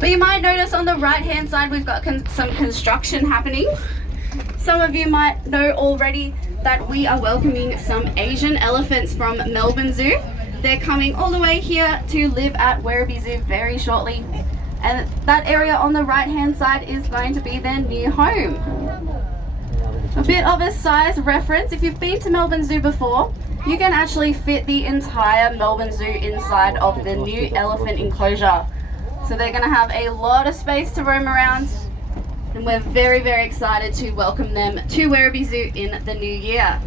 But you might notice on the right hand side we've got some construction happening. Some of you might know already that we are welcoming some Asian elephants from Melbourne Zoo. They're coming all the way here to live at Werribe Zoo very shortly. And that area on the right hand side is going to be their new home. A bit of a size reference, if you've been to Melbourne Zoo before, you can actually fit the entire Melbourne Zoo inside of the new elephant enclosure. So they're going to have a lot of space to roam around, and we're very, very excited to welcome them to Werribe Zoo in the new year.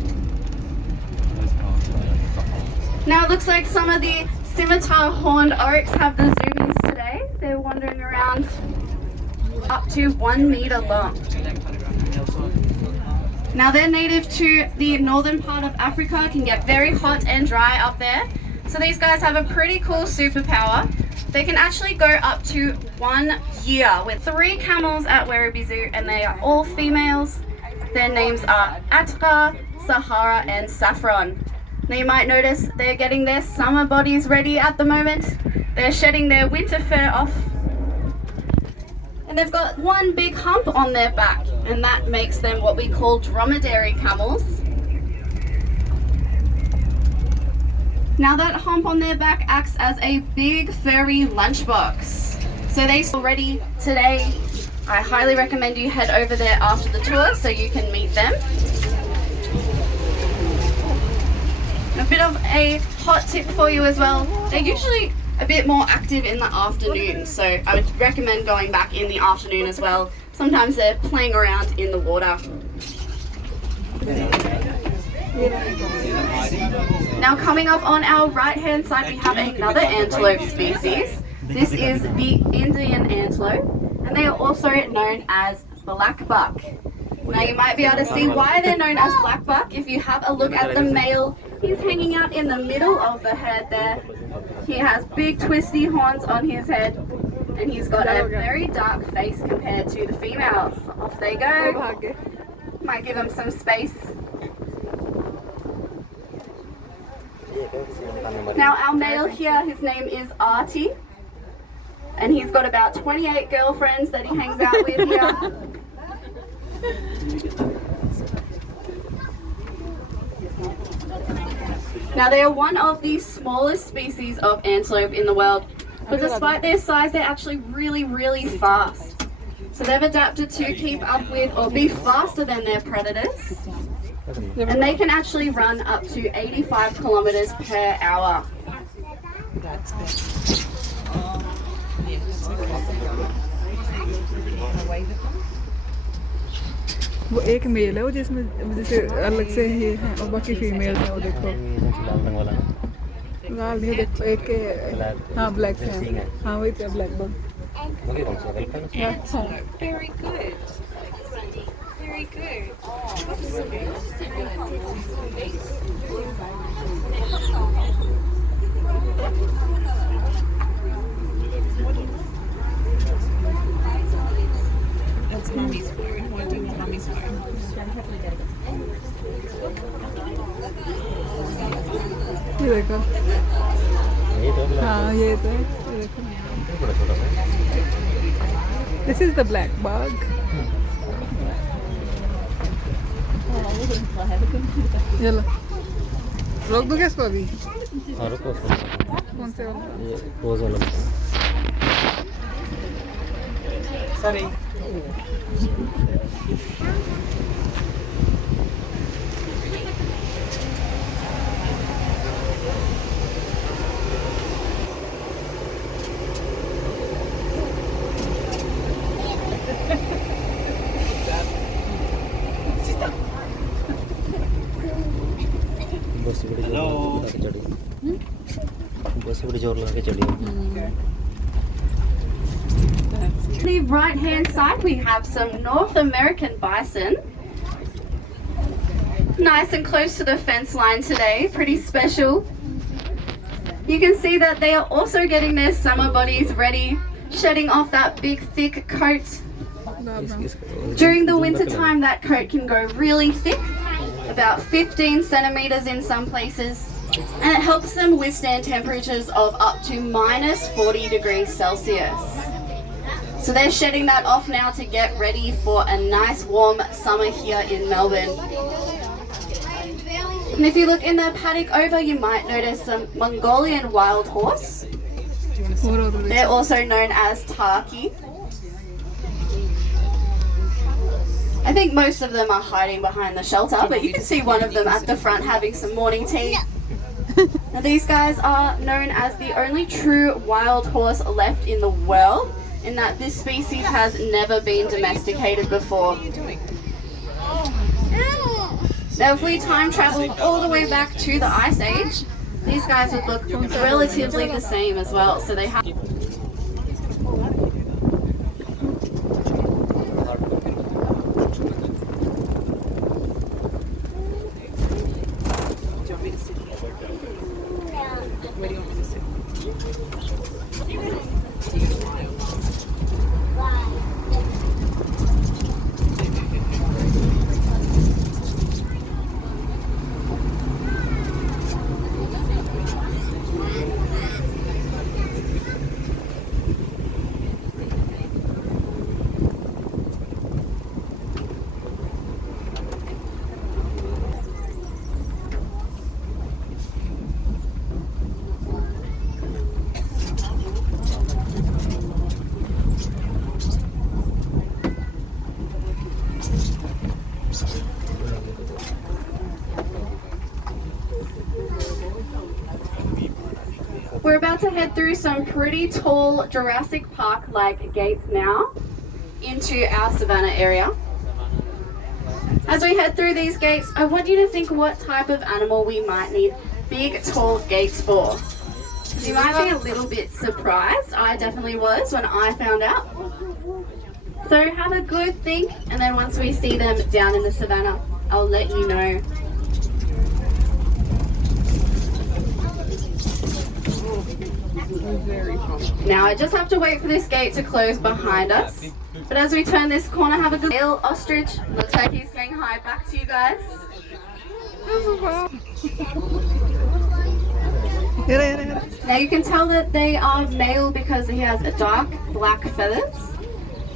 Now it looks like some of the scimitar horned oryx have the zoomies today. They're wandering around up to 1 meter long. Now they're native to the northern part of Africa. It can get very hot and dry up there. So these guys have a pretty cool superpower. They can actually go up to 1 year with 3 camels at Werribe Zoo, and they are all females. Their names are Atra, Sahara and Saffron. Now you might notice they're getting their summer bodies ready at the moment. They're shedding their winter fur off. And they've got one big hump on their back, and that makes them what we call dromedary camels. Now that hump on their back acts as a big furry lunchbox. So they're all ready today. I highly recommend you head over there after the tour so you can meet them. A bit of a hot tip for you as well. They're usually a bit more active in the afternoon, so I would recommend going back in the afternoon as well. Sometimes they're playing around in the water. Now coming up on our right hand side we have another antelope species. This is the Indian antelope, and they are also known as black buck. Now you might be able to see why they're known as black buck if you have a look at the male. He's hanging out in the middle of the herd there. He has big twisty horns on his head, and he's got a very dark face compared to the females. Off they go. Might give them some space. Now our male here, his name is Artie, and he's got about 28 girlfriends that he hangs out with here. Now they are one of the smallest species of antelope in the world, but despite their size they're actually really, really fast. So they've adapted to keep up with or be faster than their predators, and they can actually run up to 85 kilometers per hour. That's good. वो एक mail है वो जिसमें जैसे अलग से ही है और बाकी फीमेल है वो देखो लाल नहीं देखो एक हाँ ब्लैक है हाँ वही तो ब्लैक बग अच्छा Very good. Very good. That's mommy's phone. What do you want mommy's phone? ये देखो हाँ ये तो देखो This is the black bug. चलो रोक दो क्या इसको अभी हाँ रुको कौन से वाला ये रोज वाला सॉरी बस बड़ी जोर लगा के चढ़ी बस बड़ी जोर लगा के चढ़ी The right hand side we have some North American bison. Nice and close to the fence line today, pretty special. You can see that they are also getting their summer bodies ready, shedding off that big thick coat. During the winter time that coat can go really thick, about 15 centimeters in some places, and it helps them withstand temperatures of up to minus 40 degrees Celsius. So they're shedding that off now to get ready for a nice warm summer here in Melbourne. And if you look in the paddock over, you might notice some Mongolian wild horse. They're also known as Taki. I think most of them are hiding behind the shelter, but you can see one of them at the front having some morning tea. Now these guys are known as the only true wild horse left in the world, in that this species has never been domesticated before. Now if we time travel all the way back to the Ice Age, these guys would look relatively the same as well. So they have... Where do you want me to sit? We're about to head through some pretty tall Jurassic Park-like gates now into our savannah area. As we head through these gates, I want you to think what type of animal we might need big, tall gates for. You might be a little bit surprised. I definitely was when I found out. So have a good think, and then once we see them down in the savannah, I'll let you know. Now I just have to wait for this gate to close behind us. But as we turn this corner, have a good male ostrich. Looks like he's saying hi back to you guys. Now you can tell that they are male because he has a dark black feathers.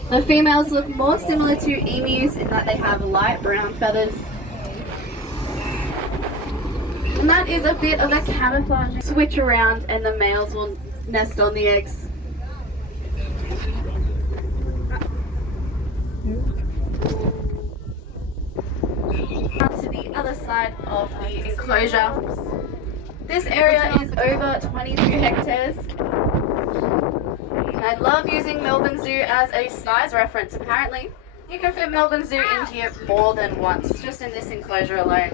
The females look more similar to emus in that they have light brown feathers. And that is a bit of a camouflage. Switch around and the males will nest on the eggs. Now to the other side of the enclosure. This area is over 22 hectares. And I love using Melbourne Zoo as a size reference. Apparently, you can fit Melbourne Zoo in here more than once, just in this enclosure alone.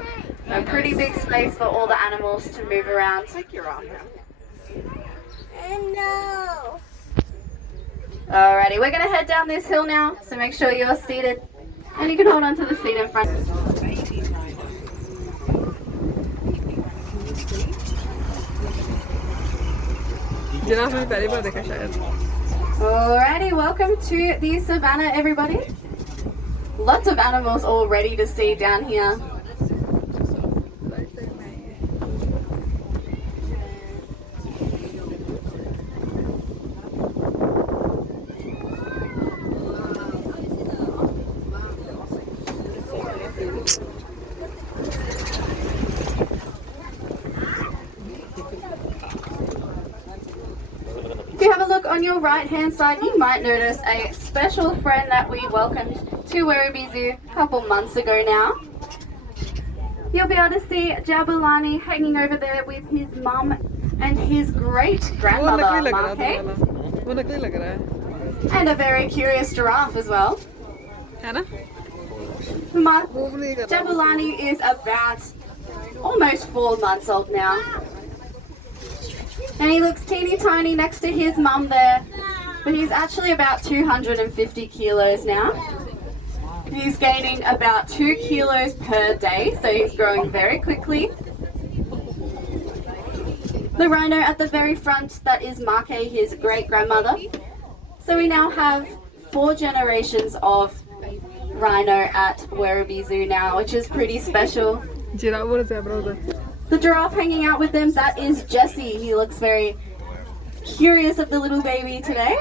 A pretty big space for all the animals to move around. Take your arm now. No. Alrighty, we're going to head down this hill now, so make sure you're seated and you can hold on to the seat in front. Alrighty, welcome to the savannah, everybody. Lots of animals all ready to see down here. If you have a look on your right hand side, you might notice a special friend that we welcomed to Werribe Zoo a couple months ago now. You'll be able to see Jabulani hanging over there with his mum and his great grandmother, Marque, and a very curious giraffe as well. Jabulani is about almost 4 months old now. And he looks teeny tiny next to his mum there, but he's actually about 250 kilos now. He's gaining about 2 kilos per day, so he's growing very quickly. The rhino at the very front, that is Marque, his great grandmother. So we now have 4 generations of rhino at Werribe Zoo now, which is pretty special. The giraffe hanging out with them, that is Jesse. He looks very curious of the little baby today.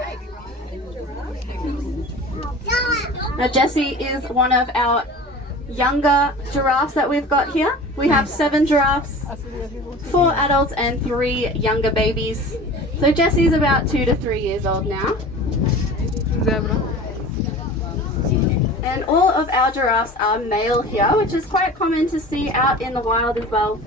Now Jessie is one of our younger giraffes that we've got here. We have 7 giraffes, 4 adults and 3 younger babies. So Jessie's about 2 to 3 years old now. Zebra. And all of our giraffes are male here, which is quite common to see out in the wild as well.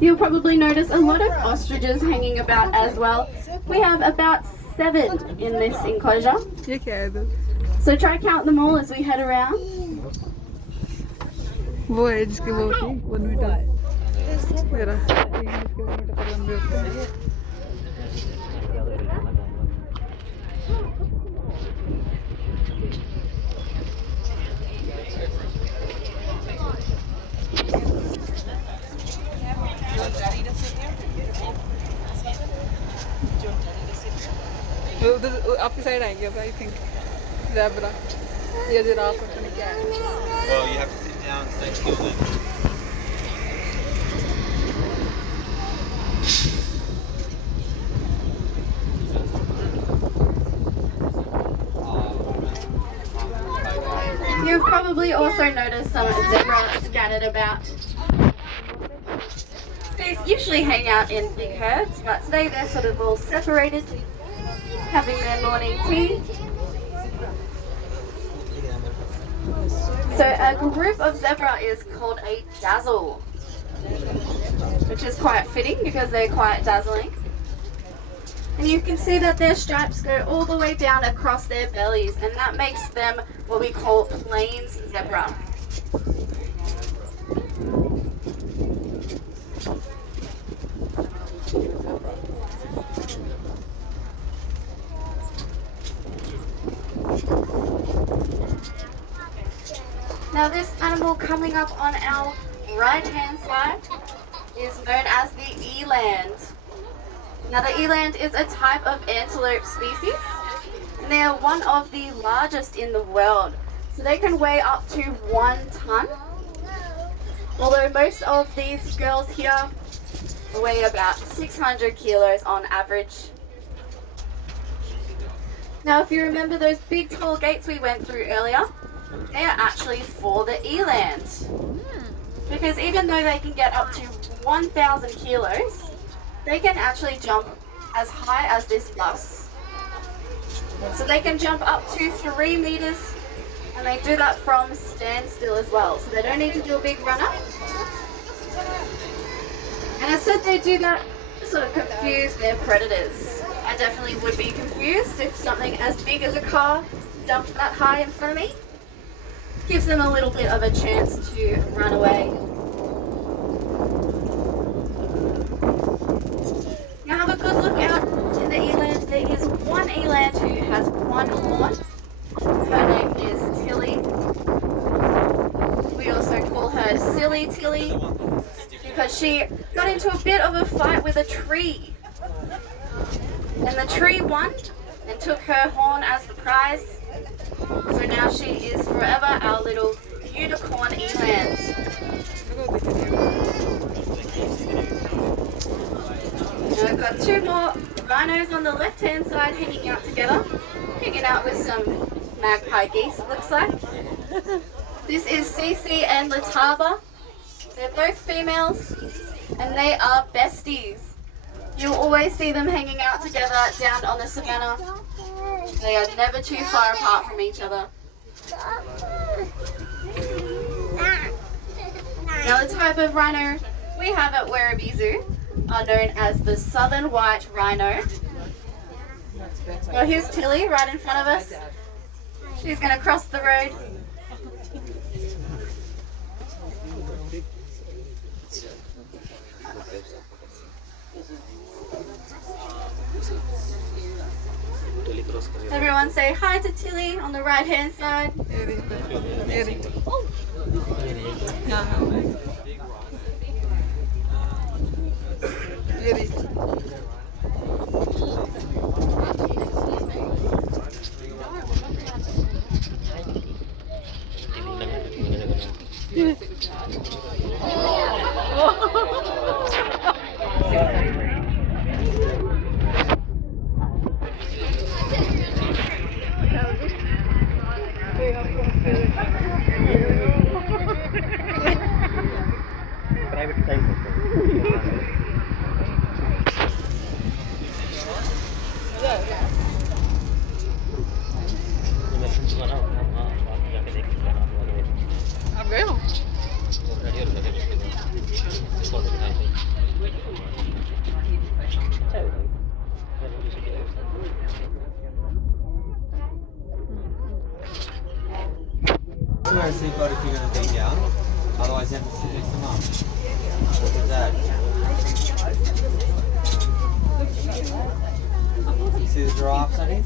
You'll probably notice a lot of ostriches hanging about as well. We have about 7 in this enclosure. ये क्या है इधर? So try count them all as we head around. वो है जिसके वो 1 metre मेरा 1 metre पर लंबे होते हैं. उधर आपकी साइड आएंगे अब आई थिंक ज़ेब्रा या जिराफ पता नहीं क्या है. Well, you have to sit down and stay still then. You've probably also noticed some zebra scattered about. They usually hang out in big herds, but today they're sort of all separated, having their morning tea. So a group of zebra is called a dazzle, which is quite fitting because they're quite dazzling. And you can see that their stripes go all the way down across their bellies, and that makes them what we call plains zebra. Now this animal coming up on our right hand side is known as the eland. Now the eland is a type of antelope species, and they are one of the largest in the world. So they can weigh up to 1 ton, although most of these girls here weigh about 600 kilos on average. Now if you remember those big tall gates we went through earlier, they are actually for the eland. Because even though they can get up to 1,000 kilos, they can actually jump as high as this bus. So they can jump up to 3 meters, and they do that from standstill as well. So they don't need to do a big run up. And I said they do that to sort of confuse their predators. I definitely would be confused if something as big as a car jumped that high in front of me. Gives them a little bit of a chance to run away. Now have a good look out in the eland. There is one eland who has 1 horn. Her name is Tilly. We also call her Silly Tilly because she got into a bit of a fight with a tree. And the tree won and took her horn as the prize. So now she is forever our little unicorn eland. Now we've got 2 more rhinos on the left hand side hanging out together. Hanging out with some magpie geese, it looks like. This is Cece and Lataba. They're both females and they are besties. You'll always see them hanging out together down on the savannah. They are never too far apart from each other. Now the type of rhino we have at Werribe Zoo are known as the southern white rhino. Well, here's Tilly right in front of us. She's going to cross the road. Everyone say hi to Tilly on the right hand side. Time जाके देख आप गए हो? See if you're going to take down. Otherwise, you have to sit next to mum. Or to dad. You see the giraffe, Sonny?